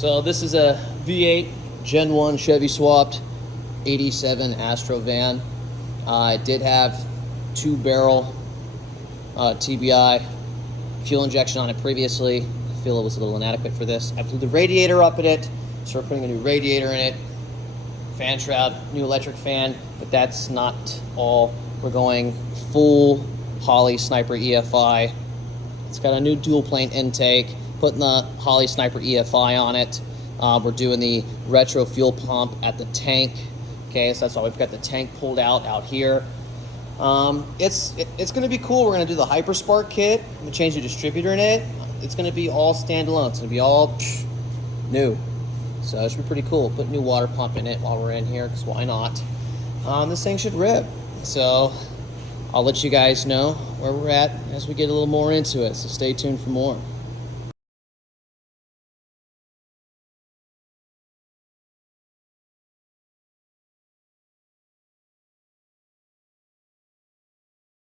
So this is a V8 Gen 1 Chevy swapped 87 Astro van. It did have 2-barrel TBI fuel injection on it previously. I feel it was a little inadequate for this. I blew the radiator up in it, so we're putting a new radiator in it. Fan shroud, new electric fan, but that's not all. We're going full Holley Sniper EFI. It's got a new dual plane intake, putting the Holley Sniper EFI on it. We're doing the retro fuel pump at the tank. Okay, so that's why we've got the tank pulled out here. It's going to be cool. We're going to do the Hyperspark kit. I'm going to change the distributor in it. It's going to be all standalone. It's going to be all new. So it should be pretty cool. Put a new water pump in it while we're in here, because why not? This thing should rip. So I'll let you guys know where we're at as we get a little more into it. So stay tuned for more.